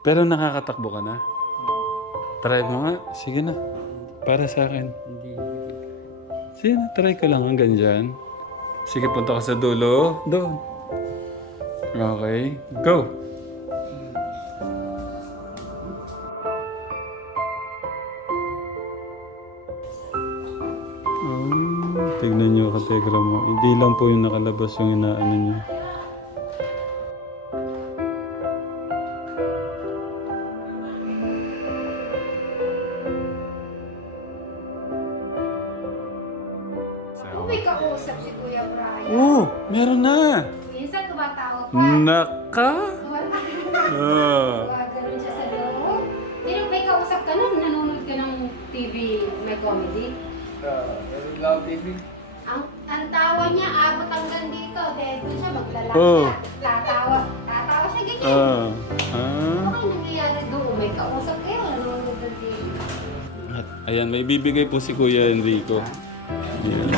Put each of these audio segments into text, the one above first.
Pero nakakatakbo ka na? Try mo nga. Sige na. Para sa akin. Hindi. Sige na, try ka lang hanggang dyan. Sige, punta ka sa dulo. Doon. Okay. Go! Tignan nyo kategra mo. Hindi lang po yung nakalabas yung inaano nyo. Kung may kausap si Kuya Brian, Meron na! minsan tumatawag pa. Naka! Ganun siya sa loob. Pero may kausap ka nun, nanonood ka ng TV, may comedy. Love TV. Ang tawa niya, abot hanggang dito. Dahil doon siya maglalaki. Oh. Tatawa siya ganyan. Ano nangyayari doon? May kausap kayo, nanonood ng TV. At ayan, may bibigay po si Kuya Enrico. Ayan.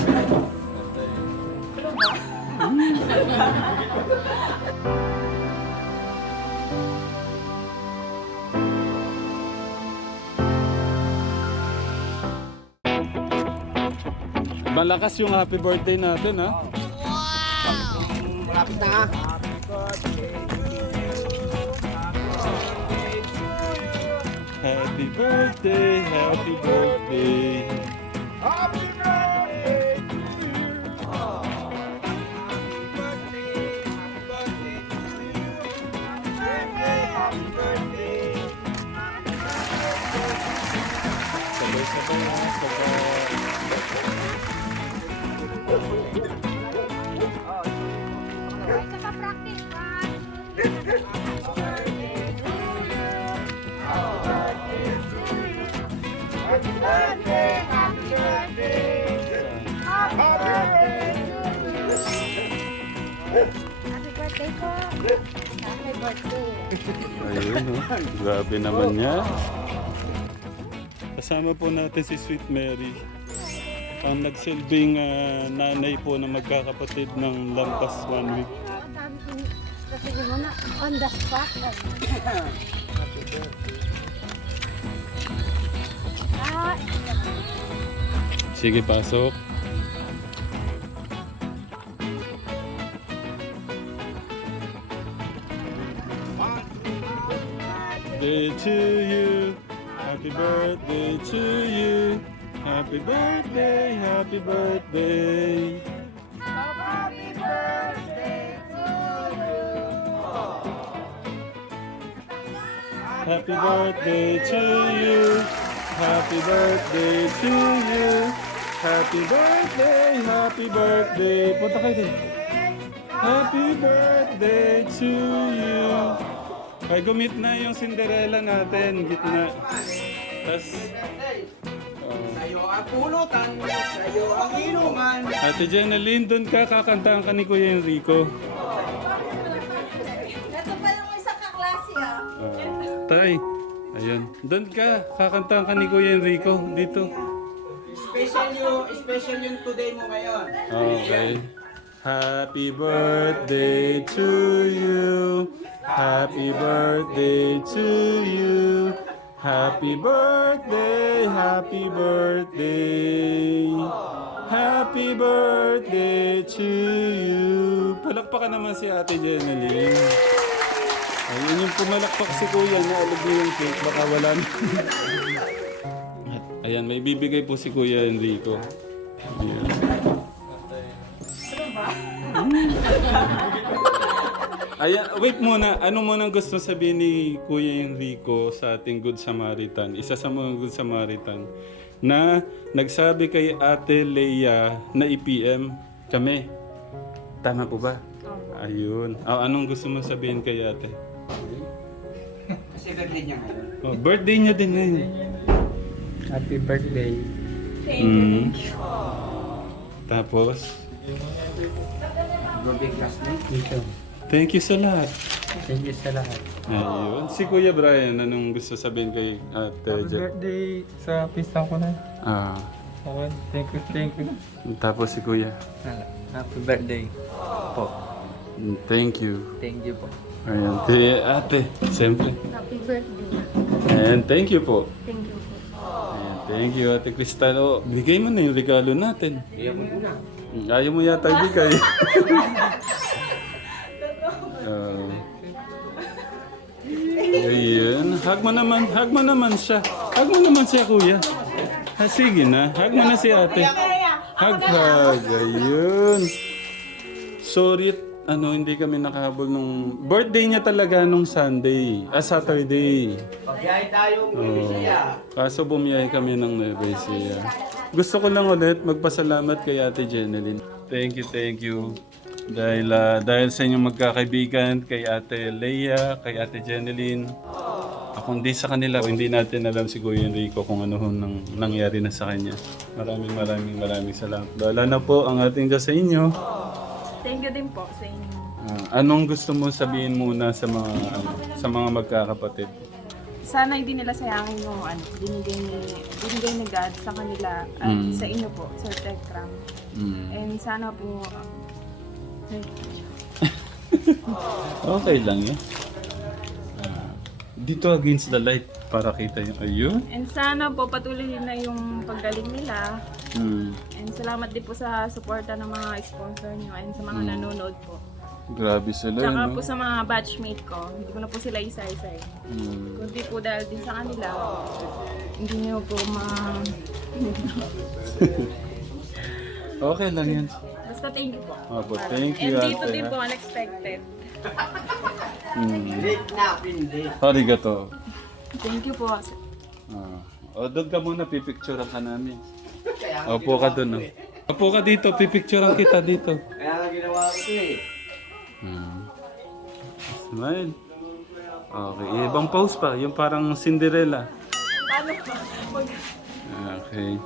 Malakas yung happy birthday natin, ha? Malapit na ha. Happy birthday, happy birthday. Happy birthday to you. Happy birthday. Sabay-sabay na, sabay. Isa pa practice pa. Happy birthday, happy birthday. Happy birthday Happy birthday po. Happy birthday. Ayun, oh. Grabe naman niya. Kasama po natin si Sweet Mary. Ang nagsilbing nanay po na magkakapatid ng lampas 1 week. Kasi mo na, on the spot. Ah, Sige, pasok. Birthday to you. Happy birthday to you. Happy birthday, happy birthday. Happy birthday to Happy birthday to you. Happy birthday to you. Happy birthday, happy birthday. Punta kayo din. Happy birthday to you. Ay, gumit na yung Cinderella natin. Gitna. Tas, Sa'yo ang pulutan, sa'yo ang inuman. Ate Jeneline, doon ka kakantaan ka ni Kuya Enrico. ito pa yung isa kaklase ah. Tay, ayun. Doon ka, kakantaan ka ni Kuya Enrico. Dito. Special yung today mo ngayon. Okay. Happy birthday to you. Happy birthday to you. Happy birthday, happy birthday. Happy birthday to you. Palakpakan naman si Ate Jeneline. Ayun yung pumalakpak si Kuya na alag niya yung cake. Baka wala na. Ayan, may bibigay po si Kuya Enrico. Ayan. Ayan, wait muna. Ano muna gusto sabihin ni Kuya Enrico sa ating Good Samaritan? Isa sa mga Good Samaritan na nagsabi kay Ate Leia na i-PM kami. Tama po ba? Ayun. Anong gusto mo sabihin kay Ate? Kasi birthday niya ngayon. Oh, birthday niya din ngayon. Happy birthday. Tapos, Birthday classmate. Dito. thank you sa lahat. Thank you sa lahat. Ayun. Si Kuya Brian, anong gusto sabihin kay Ate Happy Jet? birthday sa pista ko na. Ah, Okay, thank you, thank you. tapos si Kuya. Happy birthday po. Thank you. Thank you po. Ayan. Kay Ate, siyempre. Happy birthday. And thank you po. Thank you po. Ayan, thank you, Ate Cristal. Oh, bigay mo na yung regalo natin. Ayaw mo yata bigay. Ayun. Hug mo naman siya. Hug mo naman siya, kuya. Ha, sige na. Hug mo na si ate. Hug. Ayun. Sorry, hindi kami nakahabol nung birthday niya talaga nung Sunday. Saturday. Pagbiyahe tayo Nueva Kaso bumiyahe kami ng Nueva Ecija. Gusto ko lang ulit magpasalamat kay Ate Jeneline. Thank you. Dahil sa inyong magkakaibigan, kay Ate Leia, kay Ate Jeneline. Kung di sa kanila, hindi natin alam si Kuya Enrico kung ano nang nangyari na sa kanya. Maraming salamat. Bahala na po ang ating Diyos sa inyo. Thank you din po sa inyo. Anong gusto mo sabihin muna sa mga magkakapatid? Sana hindi nila sayangin yung binigay ni God sa kanila at sa inyo po, sa Tekram. And sana po, Okay lang yan. Dito against the light para kita yung ayun. and sana po patuloy na yung paggaling nila. And salamat din po sa suporta ng mga sponsor nyo and sa mga nanonood po. Grabe sila, Tsaka no? po sa mga batchmate ko, hindi ko na po sila isa-isa eh. Kundi po dahil din sa kanila, hindi nyo po Okay lang yan. Basta thank you po. Opo, thank you, And dito ate, din ha? po, unexpected. Arigato. Thank you po. Doon ka muna, pipicturean ka namin. Opo ka doon, no? Opo ka dito, pipicturean kita dito. Kaya nga ginawa ko ito eh. Smile. Okay, ibang pose pa, yung parang Cinderella. Paano po? Okay.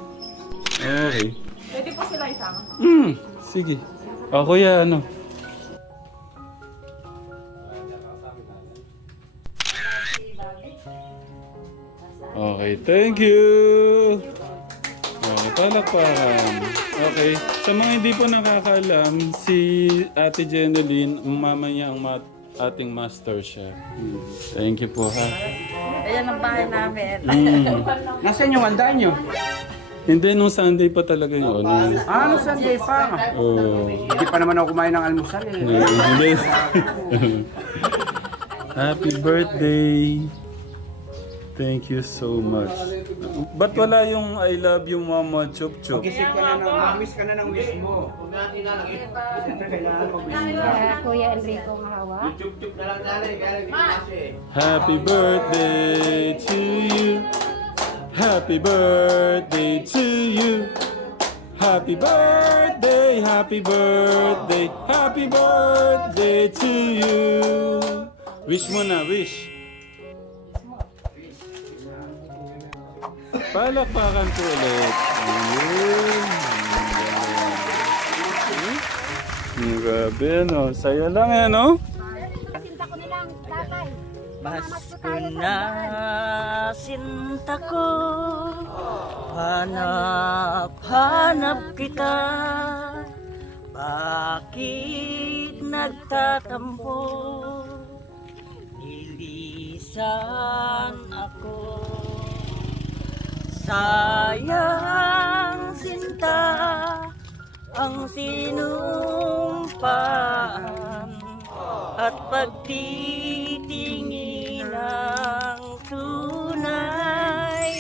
Pwede po sila isama. Sige. Kuya, ano? Okay, thank you! Okay, palakpakan. Okay, sa mga hindi po nakakaalam, si Ate Jeneline, mama niya ang ating master chef. Thank you po, ha? Ayan ang bahay namin. Nasaan yung handa nyo? Hindi, nung Sunday pa talaga yun. Ano Sunday pa? Oh. Hindi pa naman ako kumain ng almusal eh. Hindi. Happy birthday. Thank you so much. Ba't wala yung I love you mama chup chup? Gising ka na mag-miss ka na ng wish mo. Siyempre kailangan mag-wish ka. Kuya Enrico Mahawa. Chup-chup na lang sana eh. Kaya nagkikasi eh. Happy birthday to you. Happy birthday to you. Happy birthday, happy birthday, happy birthday to you. Wish mo na, wish. Palakpakan po ulit. Ayun. Grabe, no? Saya lang, no? Kasinta ko nilang tatay. Basko na sinta ko, hanap kita. Bakit nagtatampo? Ilisan ako. Sayang sinta ang sinumpaan at pagtitingin ng tunay.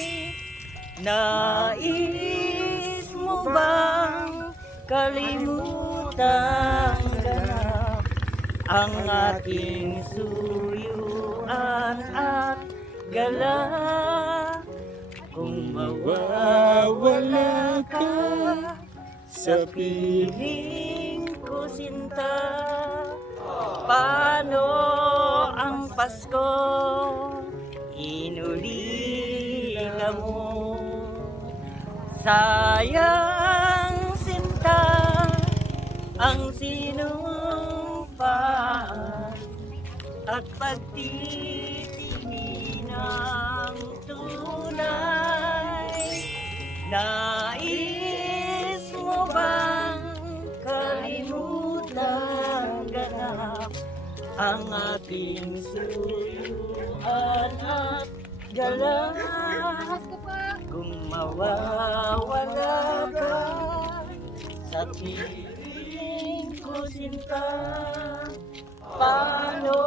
Nais mo bang kalimutan ganap ang ating suyuan at gala? Kung mawawala ka sa piling ko sinta, paano ang Pasko inulila mo? Sayang sinta ang sinumpaan at pagtitingin ng tunay. Nais mo bang kalimutan ganap ang ating suyuan at galas. Kung mawawala ka sa piling ko sinta, paano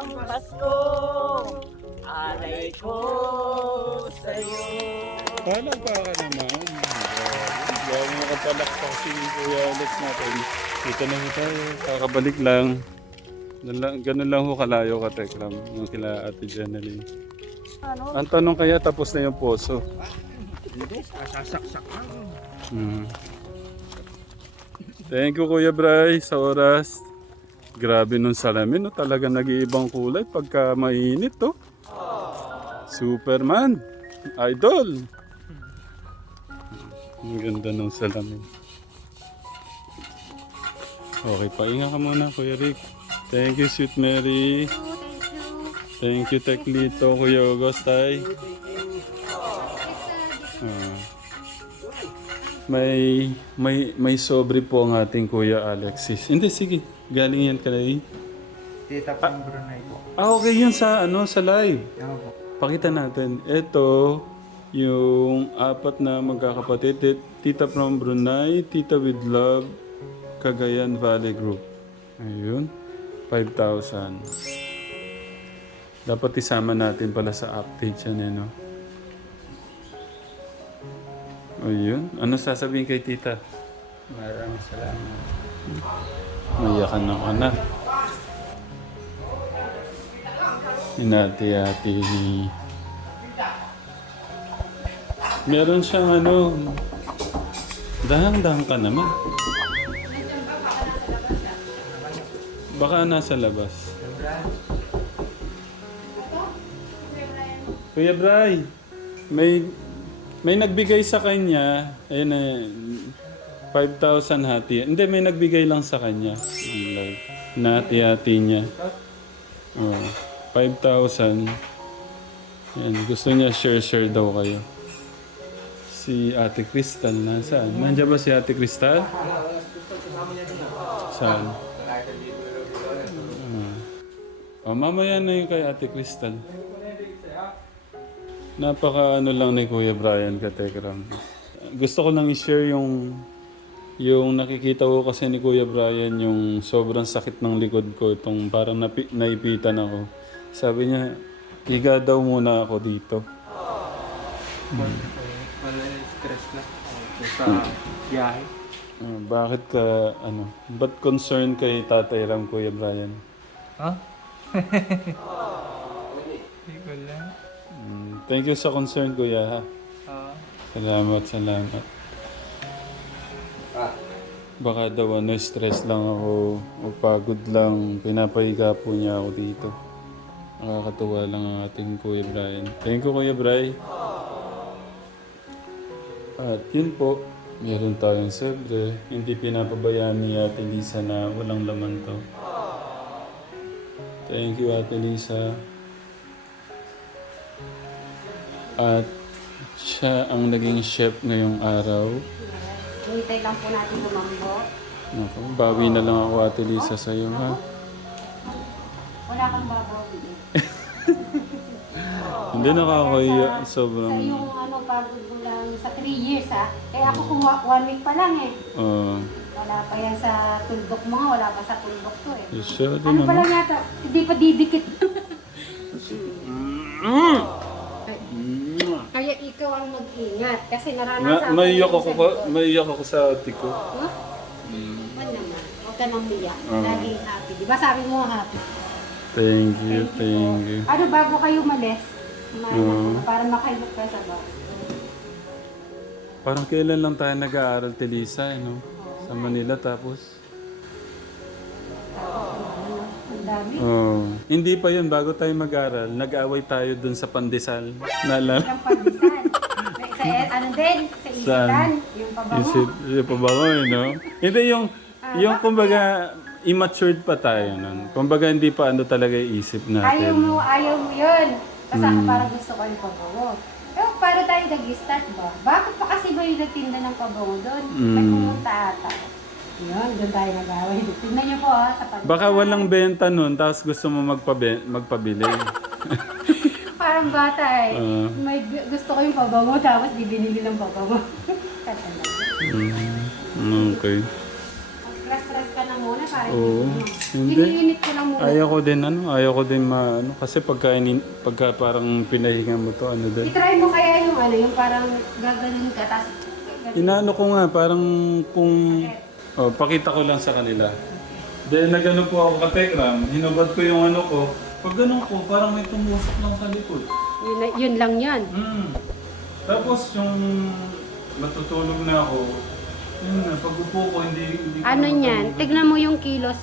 ang Pasko? Alay ko sa'yo. Paano pa ka naman? Gawin mo kapalakpak si Kuya Alex natin. Dito na tayo. Kakabalik lang. Ganun lang ho kalayo ka, Tekram. Yung kila Ate Jeneline. Ang tanong kaya tapos na yung poso. Hindi, sasaksak lang. Thank you Kuya Bray sa oras. Grabe nung salamin, no? Talaga nag-iibang kulay pagka mainit, to. Superman, idol. Ang ganda ng salamin. Okay, pahinga ka muna, Kuya Rick. Thank you, Sweet Mary. Thank you, Teklito, Kuya Augustay. May sobre po ang ating Kuya Alexis. Hindi, sige. Galing yan kanay. Tita pang Brunei po. Okay, yun sa live. Ako po. Pakita natin. Ito, yung 4 na magkakapatid. Tita from Brunei, Tita with Love, Cagayan Valley Group. Ayun. 5,000. Dapat isama natin pala sa update yan, eh, no? Ayun. Ano sasabihin kay Tita? Maraming salamat. Mayakan ako na. Hinati-hati. Meron siyang ano. Dahang-dahang ka naman. Baka nasa labas. Kuya Bray, may nagbigay sa kanya. Ayun na, 5,000 hati. Hindi, may nagbigay lang sa kanya. Nahati-hati niya. Oh, 5,000. Yan, gusto niya share daw kayo. Si Ate Crystal, nasaan? Nandiyan ba si Ate Crystal? Saan? Oh, mamaya na yung kay Ate Crystal. Napaka ano lang ni Kuya Brian Katekram. Gusto ko lang i-share yung nakikita ko kasi ni Kuya Brian, yung sobrang sakit ng likod ko, itong parang naipitan ako. Sabi niya, higa daw muna ako dito. Stress na. Sa biyahe. Bakit ka, ba't concerned kay Tatay Ram, Kuya Brian? Ha? Hindi ko lang. Thank you sa concern, Kuya, ha? Salamat. Baka daw stress lang ako o pagod lang. Pinapahiga po niya ako dito. Nakakatuwa lang ang ating Kuya Brian. Thank you, Kuya Bray. At yun po, meron tayong sebre. Hindi pinapabayaan ni Ate Lisa na walang laman to. Thank you, Ate Lisa. At siya ang naging chef ngayong araw. Hintay lang po natin lumambo. Naku, bawi na lang ako, Ate Lisa, sa'yo, ha? Wala kang babawi eh. Hindi nakakaya, Sa sobrang... yung pagod mo lang sa 3 years ha. Kaya ako kung 1 week pa lang eh. Wala pa yan sa tuldok mo nga, wala pa sa tuldok to eh. Siya din Ano pa lang yata, hindi pa didikit. Kaya ikaw ang mag-ingat kasi naranasan Maiyak ako sa ate ko. Huh? Ano naman, huwag ka nang miyak. Laging happy. Di ba sabi mo happy? Thank you. Ano bago kayo malis? Para makaibok ka sa bago. Parang kailan lang tayo nag-aaral, Telisa, no? Sa Manila, tapos... Ang dami. Hindi pa yun, bago tayo mag-aaral, nag-away tayo dun sa pandesal. Naalala? Ang pandesal. Ano din? Sa isitan? Yung pabango. Yung pabango, no? Hindi, yung kumbaga, immature pa tayo nun. Kumbaga, hindi pa talaga isip natin. Ayaw mo yun. Basta parang gusto ko yung pabango. Pero paano tayo nag-start ba? Bakit pa kasi ba yung nagtinda ng pabango doon? May pumunta ata. Yun, doon tayo nag-away. Tignan niyo po sa pandesal. Baka walang benta nun, tapos gusto mo magpabili. Parang bata eh. Ah. May gusto ko yung pabango, tapos di binili ng pabango. Katalaga. Okay. Ras-ras ka na muna, parang Oo. Hindi. Iniinit ko lang muna. Ayaw ko din kasi pagka parang pinahinga mo to, ano din. I-try mo kaya yung parang gaganon ka, tapos Inaano ko nga, parang kung... pakita ko lang sa kanila. Then nagano po ako katekram, hinubad ko yung ano ko. Pag ganun ko, parang may tumusok lang sa likod. yun lang yan. Tapos yung matutulog na ako, yun na, pag upo ko, hindi ko Ano na niyan? matulog. Tignan mo yung kilos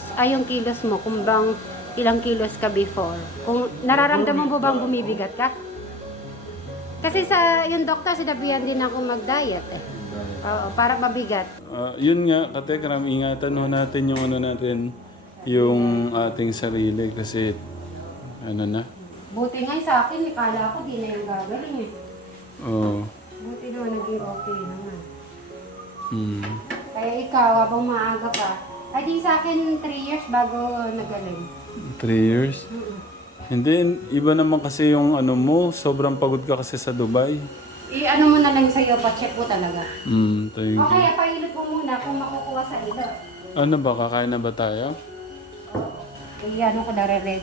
mo, kung bang ilang kilos ka before. Kung nararamdaman mo bang bumibigat ka? Kasi yung doktor, sinabihan din ako mag-diet eh. Oo, para mabigat. Yun nga, katekram, ingatan ho natin yung ano natin, yung ating sarili kasi ano na. Buti nga sa akin, kala ko di na yung gagaling eh. Oo. Buti naman naging okay naman. Kaya ikaw, habang maaga pa, ay di sa akin 3 years bago nagaling. 3 years? Hindi, iba naman kasi yung ano mo, sobrang pagod ka kasi sa Dubai. I-ano mo na lang sa'yo, pa-check mo talaga. Thank you. Okay, pailot mo muna kung makukuha sa ilo. Ano ba, kakain na ba tayo? I-ano ko na ready.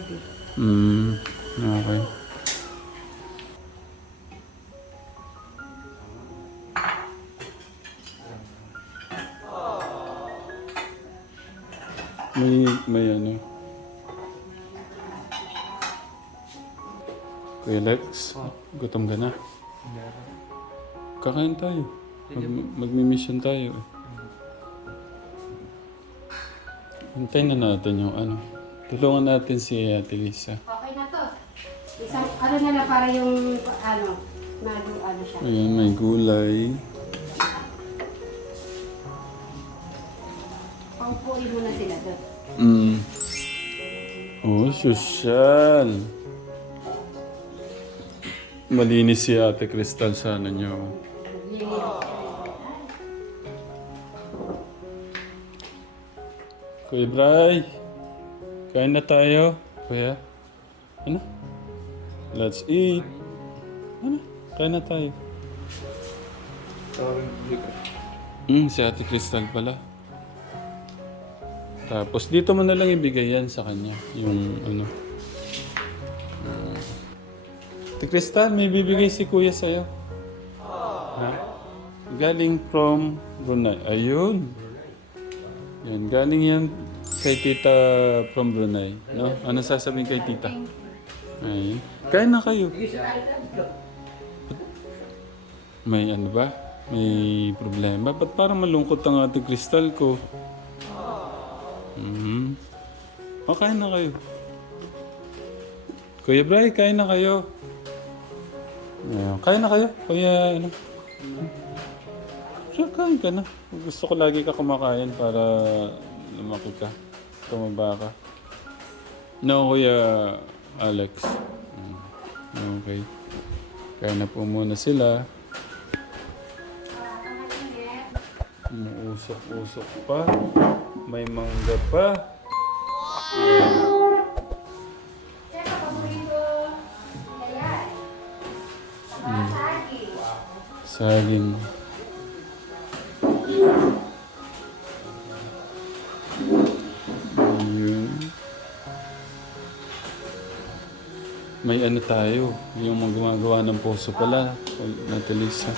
Okay. May ano. Kuya Lex, gutom ka na. Kakain tayo. Magmi-mission tayo. Hintayin na natin yung ano. Tulungan natin si Ate Lisa. Okay na to. Isang, ano na lang para yung, ano siya. Ayan, may gulay. Paupuin mo na sila doon. Oh, sosyal. Malinis si Ate Crystal sa ano niyo. Kuya Bray, kain na tayo. Kuya, ano? Let's eat. Ano? Kain na tayo. Si Ate Crystal pala. Tapos dito mo na lang ibigay yan sa kanya. Yung ano. Ate Crystal, may bibigay si Kuya sa'yo. Ha? Galing from Brunei. Ayun. Yan, galing yan kay Tita from Brunei. No? Ano sasabihin kay Tita? Ayun. Kain na kayo. May ano ba? May problema? Ba't parang malungkot ang Ate Crystal ko? Kain na kayo. Kuya Bray, kain na kayo. Kain na kayo. Kuya, ano? Sure, kain ka na. Gusto ko lagi ka kumakain para lumaki ka. Tumaba ka. No, Kuya Alex. Okay. Kain na po muna sila. Umuusok-usok pa. May mangga pa. Siyempre, paborito. Ayan. Saka saging. Saging. Ayun. May ano tayo, yung mga gumagawa ng puso pala, Ate Lisa.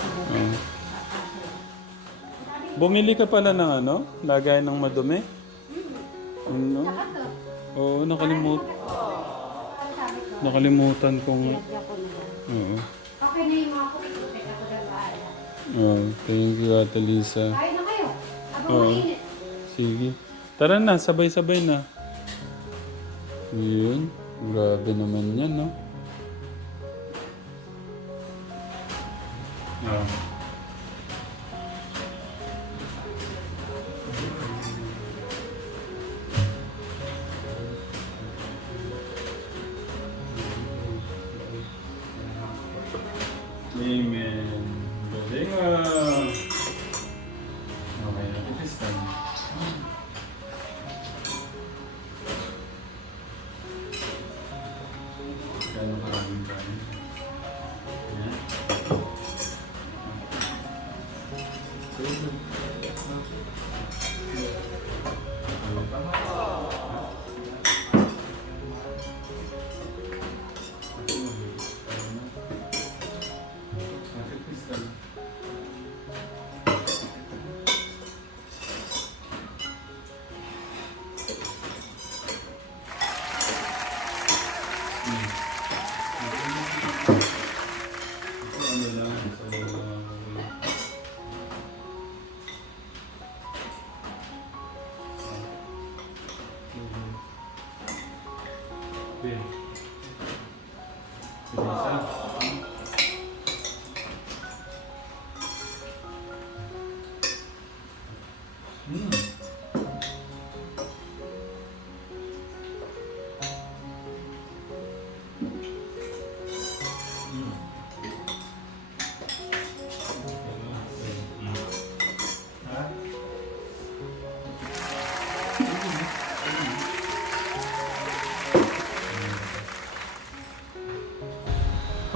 Bumili ka pala ng ano? Lagay ng madumi? Ano? Oo, nakalimutan kong... Lagyan ko na yan. Oo. Okay na yung mga puti-puti ako na bahala. Oh, thank you, Ate Lisa. Kain na kayo. Habang Oo. mainit. Sige. Tara na, sabay-sabay na. Yun. Grabe naman yan, no? Amen. Galing ah. Okay, Ate Crystal. Gano'ng karaming kain?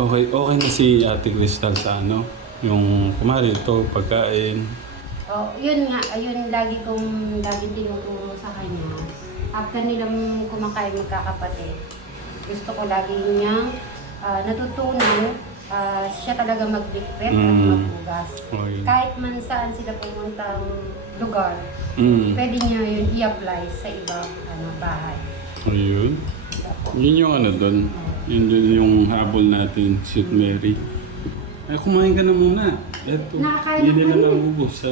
Okay, okay na si Ate Crystal sa ano? Yung kumari ito, pagkain. Oh, yun nga, ayun lagi tinuturo sa kanya. After nilang kumakain magkakapatid, gusto ko lagi niyang natutunan siya talaga mag-liquid at maghugas. Okay. Kahit man saan sila pumuntang lugar, pwede niya yun i-apply sa ibang bahay. Ayun. Yun yung ano doon. Yun yung habol natin, Sweet Mary. Ay, kumain ka na muna. Eto. Nakakain Hindi na na kami. naubos sa...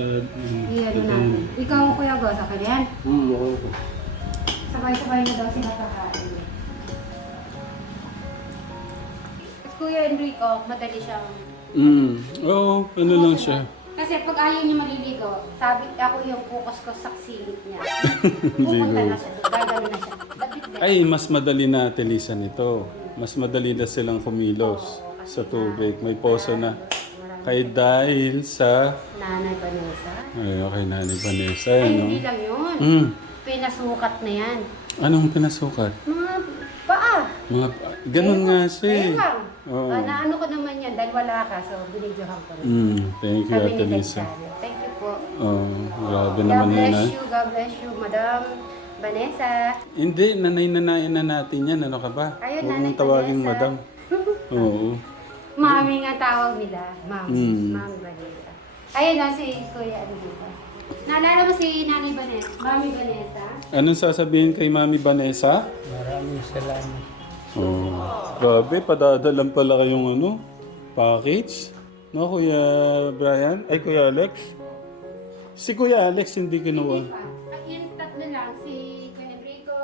Iyan natin. Ikaw, Kuya Go, sa kanyan. Oo. Sabay-sabay na daw sila kakain. At Kuya Enrico, madali siyang... Oo, ano lang siya. Kasi pag ayaw niya maliligo, sabi ako yung focus ko sa silip niya. Pupunta na siya, gagawin na siya. Ay, mas madali na atilisan ito. Mas madali na silang kumilos sa tubig. May poso na. Kaya dahil sa... Nanay Vanessa. Ay, okay, Nanay Vanessa. Ay, No? hindi lang yun. Pinasukat na yan. Anong pinasukat? Mga paa. Ganun nga siya. Ayun lang. Oo. Naano ko naman yan dahil wala ka, so binidyohan ko rin. Thank you, Sabi Ate ni Lisa. Dagsanya. Thank you po. Grabe God naman yun, bless ah. you, God bless you, Madam Vanessa. Hindi, nanay-nanayan na natin yan. Ano ka ba? Ayun, Huwag Nanay mong tawagin Vanessa. madam. Oo. Mami nga tawag nila. Mami. Mm. Mami Vanessa. Ayun na si Kuya Anita. Naalala mo si Nanay Vanessa? Mami Vanessa? Anong sasabihin kay Mami Vanessa? Maraming salamat. Oh. Grabe, padadalan pala kayong ano, package. No, Kuya Brian? Ay, Kuya Alex? Si Kuya Alex hindi kinuha. Hindi pa. Yung tatlo lang, si Kuya Enrico,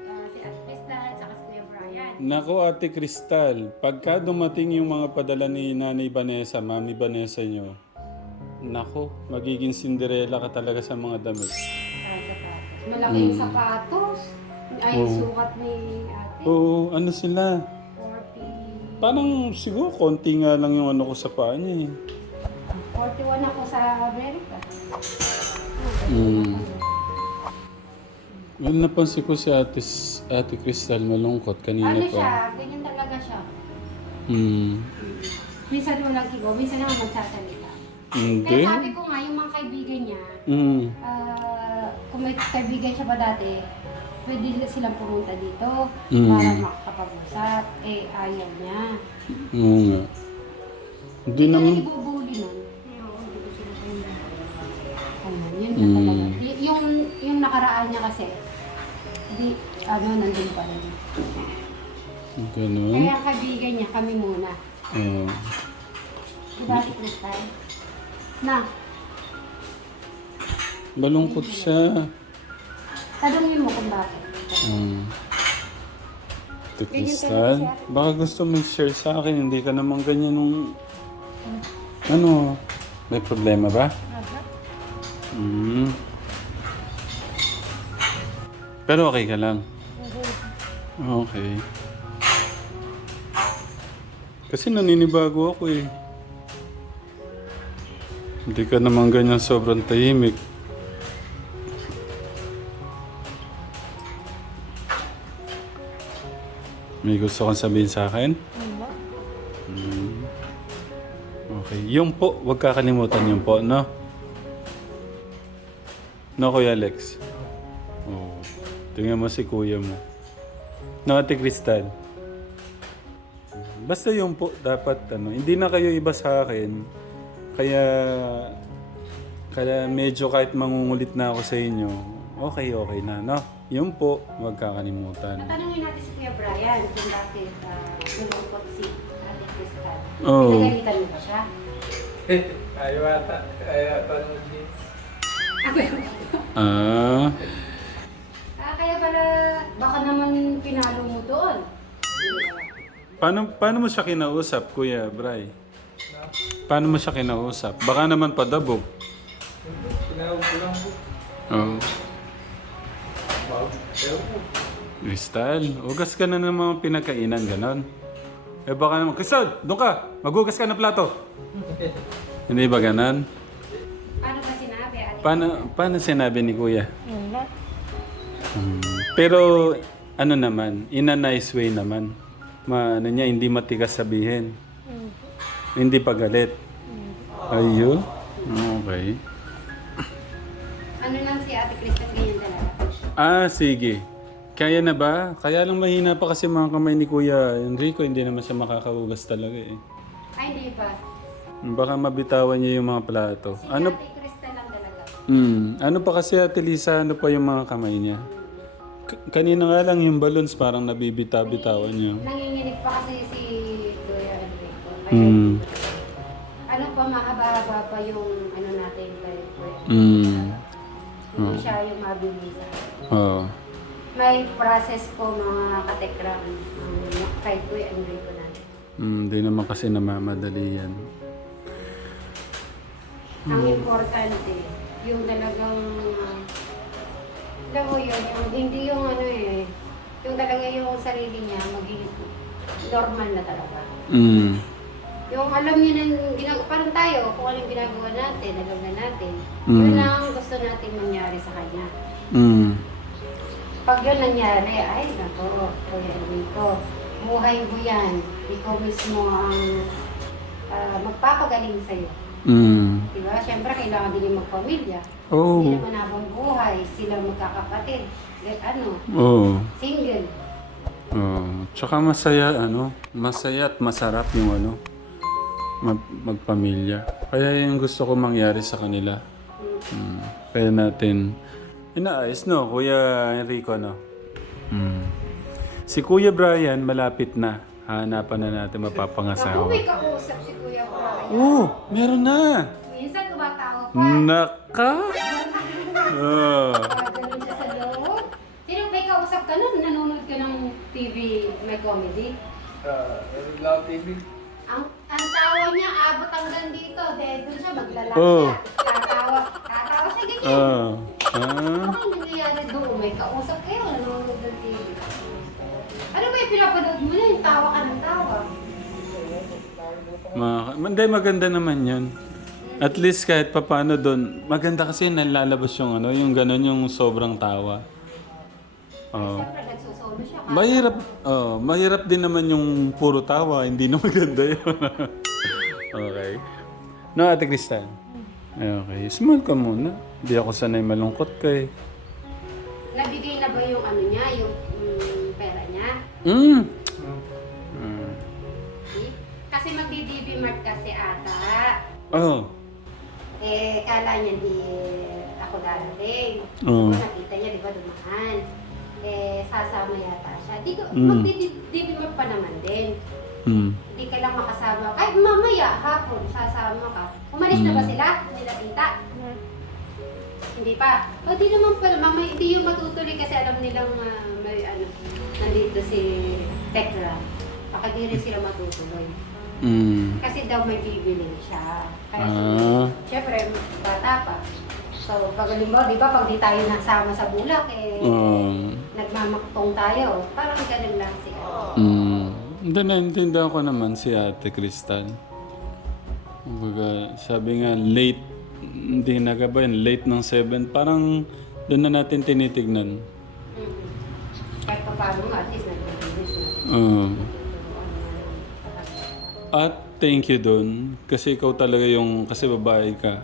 si Ate Crystal, saka si Kuya Brian. Nako, Ate Crystal, pagka dumating yung mga padala ni Nanay Vanessa, Mami Vanessa nyo, nako, magiging Cinderella ka talaga sa mga damit. Sapatos. Malaki yung sapatos. Ay, sukat ni ate. Oo, ano sila? 40. Parang siguro konti nga lang yung ano ko sa paa niya eh. 41 ako sa Amerika. Well, napansin ko si Ate Crystal malungkot kanina Ano pa. siya? Ganyan talaga siya. Minsan walang kibo, minsan naman magsasalita. Hindi. Kaya sabi ko nga, yung mga kaibigan niya, kung may kaibigan siya pa dati, pwede silang pumunta dito para makakapag-usap. Eh, ayaw niya. Oo nga. Hindi naman. Hindi ibubuli nun. Oo, hindi ko sila yun na talaga. Yung nakaraan niya kasi, nandun pa rin. Ganun. Kaya ang kaibigan niya, kami muna. Oo. Diba, si Crystal? Na, Malungkot siya. tanongin mo kung bakit. Ate Crystal, baka gusto mo share sa akin, hindi ka naman ganyan nung... Ano? May problema ba? Pero okay ka lang? Okay. Kasi naninibago ako eh. Hindi ka naman ganyan sobrang tahimik. May gusto kang sabihin sa akin? Okay. Yung po, huwag kakalimutan yung po, no? No, Kuya Alex? Oo. Tingnan mo si Kuya mo. No, Ate Crystal? Basta yung po, dapat, hindi na kayo iba sa akin. Kaya medyo kahit mangungulit na ako sa inyo, okay na, no? Yung po, huwag kakalimutan. Tatanungin natin si Kuya Brian kung bakit nalungkot si Ate Crystal. Oo. Pinagalitan mo ba siya? Ayaw ata. Ayaw ata nung din. Kaya pala, baka naman pinalo mo doon. Paano mo siya kinausap, Kuya Bray? Paano mo siya kinausap? Baka naman padabog. Tinawag ko lang po. Oo. Ewan po. Crystal, ugas ka na ng mga pinagkainan, ganon. Eh baka naman, Crystal, doon ka! Magugas ka ng plato! Hindi ba ganon? Paano ba sinabi? Ate? Paano sinabi ni Kuya? Pero ano naman, in a nice way naman. Ano niya, hindi matigas sabihin. Hindi pagalit. Ayun. Okay. Ano lang si Ate Crystal ganyan talaga? Sige. Kaya na ba? Kaya lang mahina pa kasi mga kamay ni Kuya Enrico. Hindi naman siya makakahugas talaga eh. Ay, hindi pa. Baka mabitawan niya yung mga plato. Si Ano? Ate Crystal lang talaga. Ano pa kasi Ate Lisa, ano pa yung mga kamay niya? Kanina nga lang yung balloons parang nabibita-bitawan niya. Nanginginig pa kasi si Kuya Enrico. Kaya, ano pa, mahaba-haba pa yung ano natin kay Kuya. Hindi siya yung mabilisan. Oo. May process po mga katekram kay Kuya Enrico natin. Hindi naman kasi namamadali yan. Ang importante, yung talagang, alam mo yun, yung, hindi yung ano eh, yung talaga yung sarili niya maging normal na talaga. Yung alam niya ng parang tayo, kung anong ginagawa natin, alam na natin, yun ang gusto natin mangyari sa kanya. Pag yun nangyari, ay nako, Kuya Enrico, buhay mo yan. Ikaw mismo ang magpapagaling sa'yo. Diba? Siyempre, kailangan din yung magpamilya. Oh. Hindi naman habang buhay, sila magkakapatid. Single. Tsaka masaya at masarap yung magpamilya. Kaya yung gusto ko mangyari sa kanila. Kaya natin, inaayos no, Kuya Enrico no? Si Kuya Brian malapit na. Hanapan na natin Ako mapapangasawa. may kausap si Kuya Brian. Meron na! Minsan tumatawa pa. Naka! Ganun siya sa loob. Sino may kausap ka nun? Nanonood ka ng TV, may comedy? Love TV. Ang tawa niya, abot hanggang dito. Dahil doon siya, maglalaki Oh. siya. Tatawa siya ganyan. Ano nangyayari doon? May kausap kayo, nanonood ng TV. Ano ba yung pinapanood mo na? Yung tawa ka ng tawa. Hindi, maganda naman yun. At least kahit papano doon, maganda kasi nalalabas yung yung gano'n yung sobrang tawa. Siyempre, nagsusolo siya. Mahirap din naman yung puro tawa, hindi na maganda yun. Okay. No, Ate Crystal? Okay, smile ka muna. Hindi ako sanay malungkot kay. Nabigay na ba yung ano niya, yung pera niya? Kasi magdi-DB Mart kasi ata. Kala niya di ako darating. Nakita niya, di ba, dumaan. Sasama yata siya. Dito, magdi-DB Mart pa naman din. Hindi ka lang makasama. Ay, mamaya, hapon, sasama ka. Umalis na ba sila? Hindi na tita? Hindi pa. O, di naman pala. Mamaya, hindi yung matutuloy kasi alam nilang may nandito si Tekra. Baka di rin sila matutuloy. Kasi daw may bibili siya. Kaya syempre, bata pa. So, pag halimbawa, di ba, pag di tayo nasama sa bulak, nagmamaktong tayo. Parang ganun lang siya. Hindi, naintindihan ko naman si Ate Crystal. Kumbaga, sabi nga, late, hindi nagabayan, late ng 7. Parang doon na natin tinitignan. Kahit pa paano nga, at least nag-business na. At thank you doon. Kasi ikaw talaga yung, kasi babae ka.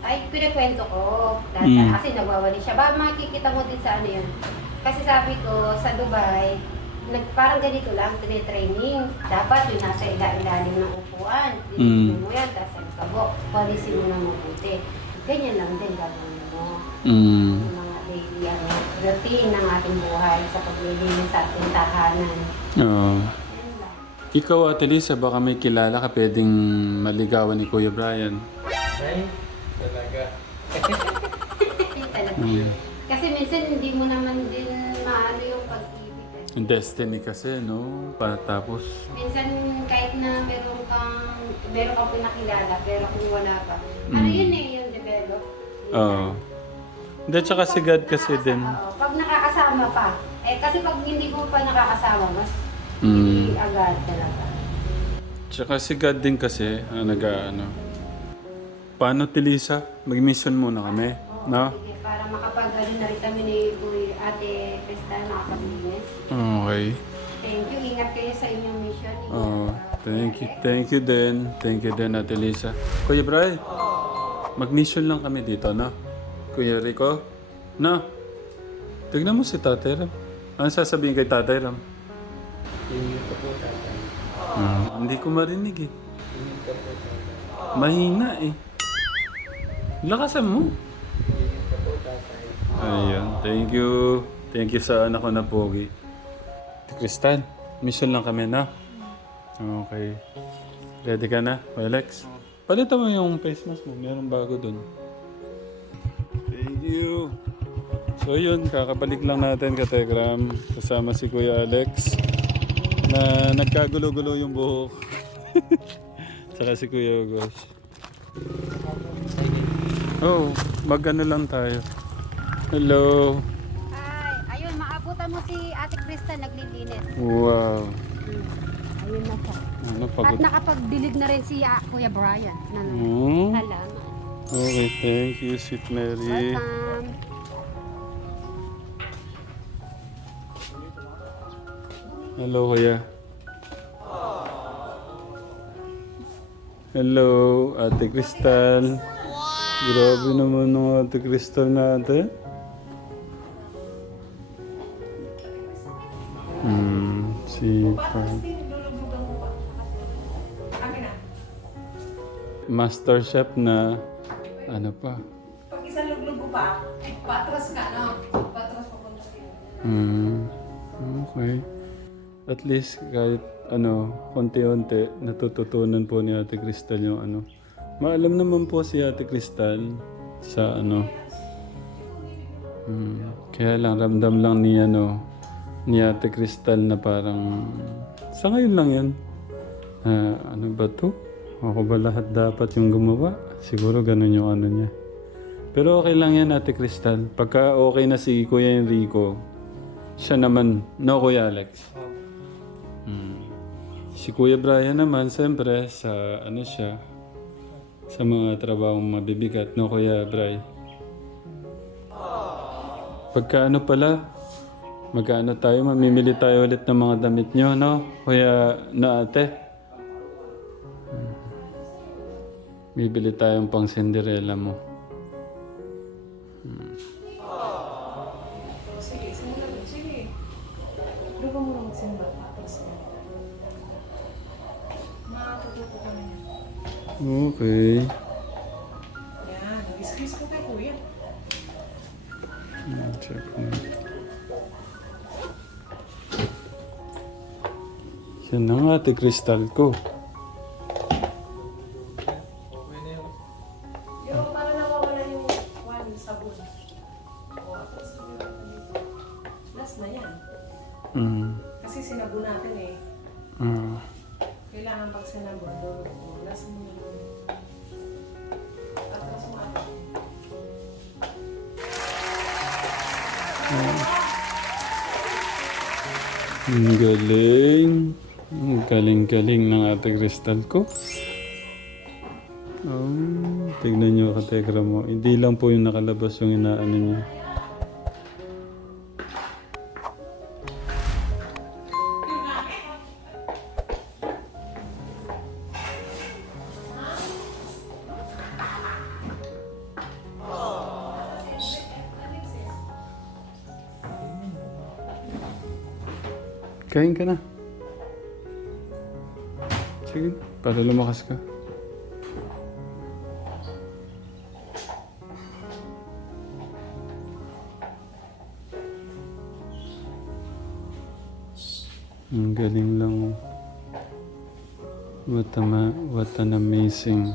Ay, pinakwento ko. Dati, kasi nagwawali siya. Ba, makikita mo din sa ano yun. Kasi sabi ko, sa Dubai, parang ganito lang, training. Dapat yung nasa ilalim ng upuan. Hindi mo yan, tapos ang kabok. Policy mo na mabuti. Ganyan lang din gagawin mo. Yung mga daily routine ng ating buhay sa paglilinis sa ating tahanan. Oo. Ikaw, Ate Lisa, baka may kilala ka pwedeng maligawan ni Kuya Brian. Ay, talaga. Kasi minsan hindi mo naman din maano yung pag-ibig. Yung destiny kasi, no? Tapos, Minsan kahit na meron kang pinakilala, pero kung wala pa. Ano yun eh, yung develop. oo. Hindi, tsaka si God kasi din. Oo, pag nakakasama pa. Eh kasi pag hindi mo pa nakakasama, mas Mm. hindi agad talaga. Tsaka si God din kasi, nag-ano. Paano, Tilisa? Mag-mission muna kami, no? Sige, para makapag-ano na rin kami ni Ate Krista, nakapag-business. Okay. Thank you. Ingat kayo sa inyong mission. Oh, thank you. Thank you din. Thank you din, Ate Lisa. Kuya Bray, mag-mission lang kami dito, no? Kuya Rico, no? Tignan mo si Tatay Ram. Ano sasabihin kay Tatay Ram? Hindi ko po tatay. Hindi ko marinig eh. Hindi ko po tatay. Mahina eh. Lakasan mo. Hindi ko po tatay. Ayun, thank you. Thank you sa anak ko na pogi. Kristal, mission lang kami na. Okay. Ready ka na, Alex? Palitan mo yung face mask mo. Meron bago dun. Thank you. So yun, kakabalik lang natin ka Telegram. Kasama si Kuya Alex na nagkagulo-gulo yung buhok. Saka si Kuya Ogos. Oh, mag-ano lang tayo. Hello. Hi. Ayun, maabutan mo si Ate Krista naglilinis. Wow. Ayun na siya. Ano, At pagod. nakapagdilig na rin si Kuya Brian. Hmm? Halaman. Okay, thank you, Sweet Mary. Welcome. Hello, Kuya. Hello, Ate Crystal. Grabe naman ng Ate Crystal natin. Sipag. Master Chef na ano pa. Pag isang luglog pa, patras ka, no? Patras papunta sa'yo. Okay. At least kahit ano, konti-unti natututunan po ni Ate Crystal yung ano. Maalam naman po si Ate Crystal sa ano. Kaya lang ramdam lang ni ano ni Ate Crystal na parang sa ngayon lang yan. Ano ba to? Ako ba lahat dapat yung gumawa? Siguro ganun yung ano niya. Pero okay lang yan, Ate Crystal. Pagka okay na si Kuya Enrico, siya naman, no Kuya Alex? Si Kuya Brian naman, siyempre, sa ano siya, sa mga trabahong mabibigat, no Kuya Brian? Pagka ano pala, magkano tayo, mamimili tayo ulit ng mga damit nyo, no? Kuya na ate. Bibili tayong pang Cinderella mo. Sige, simulan mo. Sige. Doon ka muna magsimba. Tapos na. Matututo ka na yan. Okay. Yan. Nag-squeeze ko kay kuya. Check mo. Yan ang Ate Crystal ko. Yung para nawawala yung one sabon. O, tapos last na yan. Kasi sinabon natin eh. Kailangan pag sinabon, last mo yun. Tapos mo ate. Ang galing. Ang galing-galing ng Ate Crystal ko. Oh, tignan nyo katekra mo. Hindi lang po yung nakalabas yung inaano niya. Kain ka na. Sige, para lumakas ka. Ang galing lang. What an amazing.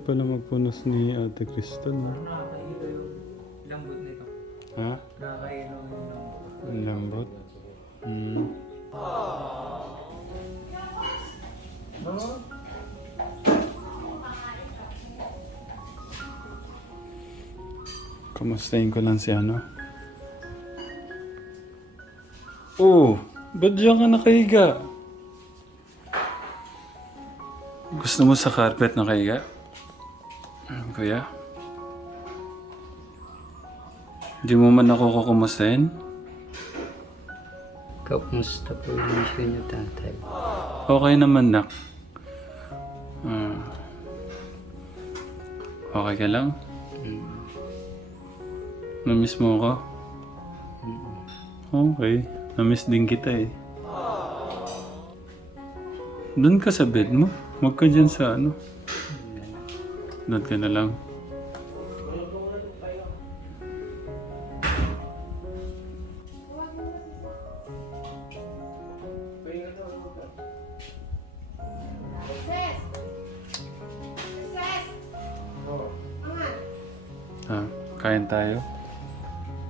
pala magpunos ni Ate Crystal, no? Nakakailo yung lambot nito. Ha? Nakakailo yung lambot. Ang lambot. Hmm. Kamustahin ko lang si ano? Oh, ba't diyan ka nakahiga? Gusto mo sa carpet nakahiga? Kuya? Hindi mo man ako kukumustahin? Kamusta po yung mission niyo, tatay? Okay naman, nak. Ah. Okay ka lang? Namiss mo ako? Okay. Namiss din kita eh. Doon ka sa bed mo. Huwag ka dyan sa ano. Doon ka na lang. Kain tayo?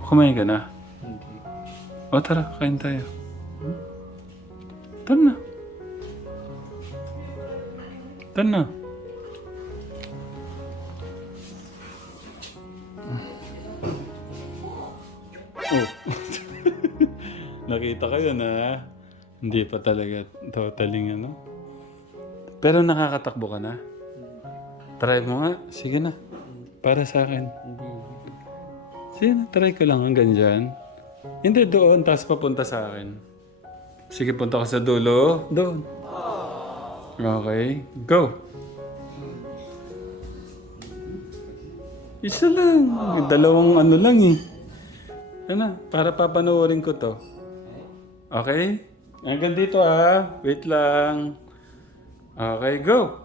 Kumain ka na? Hindi. O tara, kain tayo. Tara na. Tara na. Oh. Nakita ko yun ha. Hindi pa talaga totally ano. Pero nakakatakbo ka na. Try mo nga. Sige na. Para sa akin. Sige na, try ko lang hanggang dyan. Hindi, doon. Tapos papunta sa akin. Sige, punta ka sa dulo. Doon. Okay. Go. Isa lang. Dalawang ano lang eh. Ano, para papanoorin ko to. Okay? Hanggang dito ah. Wait lang. Okay, go.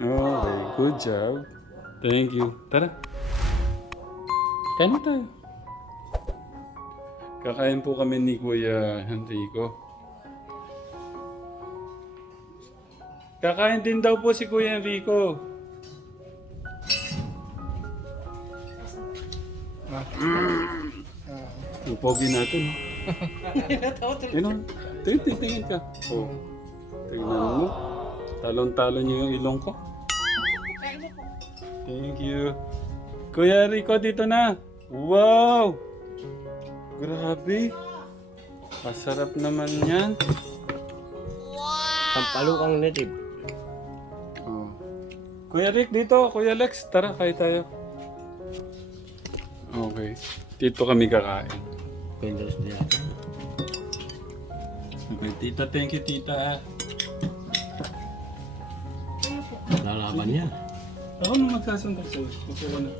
Okay, good job. Thank you. Tara. Kain na tayo. Kakain po kami ni Kuya Enrico. Kakain din daw po si Kuya Enrico. Ang pogi natin. Tingin ka. Oh. Tingnan mo. Talon-talon niyo yung ilong ko. Thank you. Kuya Rico, dito na. Wow! Grabe. Masarap naman yan. Pampalukang native. Oh. Kuya Rick, dito. Kuya Lex, tara, kain tayo. Okay. Dito kami kakain. Pindos niya. Okay, tita, thank you, tita. Lalaban niya. Ako na magkasundo sa'yo. Upo ka na.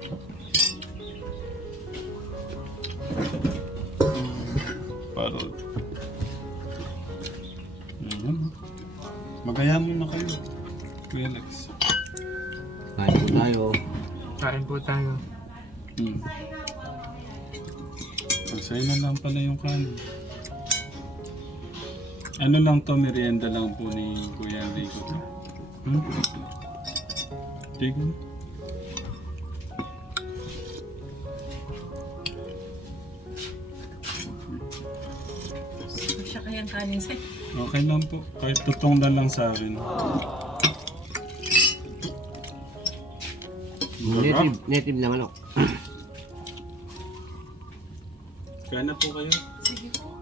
Parod. Magayahan mo na kayo. Kuya Lex. Kain po tayo. Kain po tayo. Masaya na lang pala yung kanin. Ano lang to, merienda lang po ni Kuya Enrico to. Tignan. Siya kayang kanin sa'yo. Okay lang po. Kahit tutong na lang sa akin. Native na manok. Kaya na po kayo. Sige po.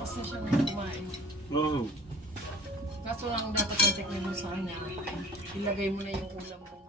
Kasi siya nang kumain. Oh. Kaso lang dapat ang technique mo sa kanya, ilagay mo na yung ulam mo.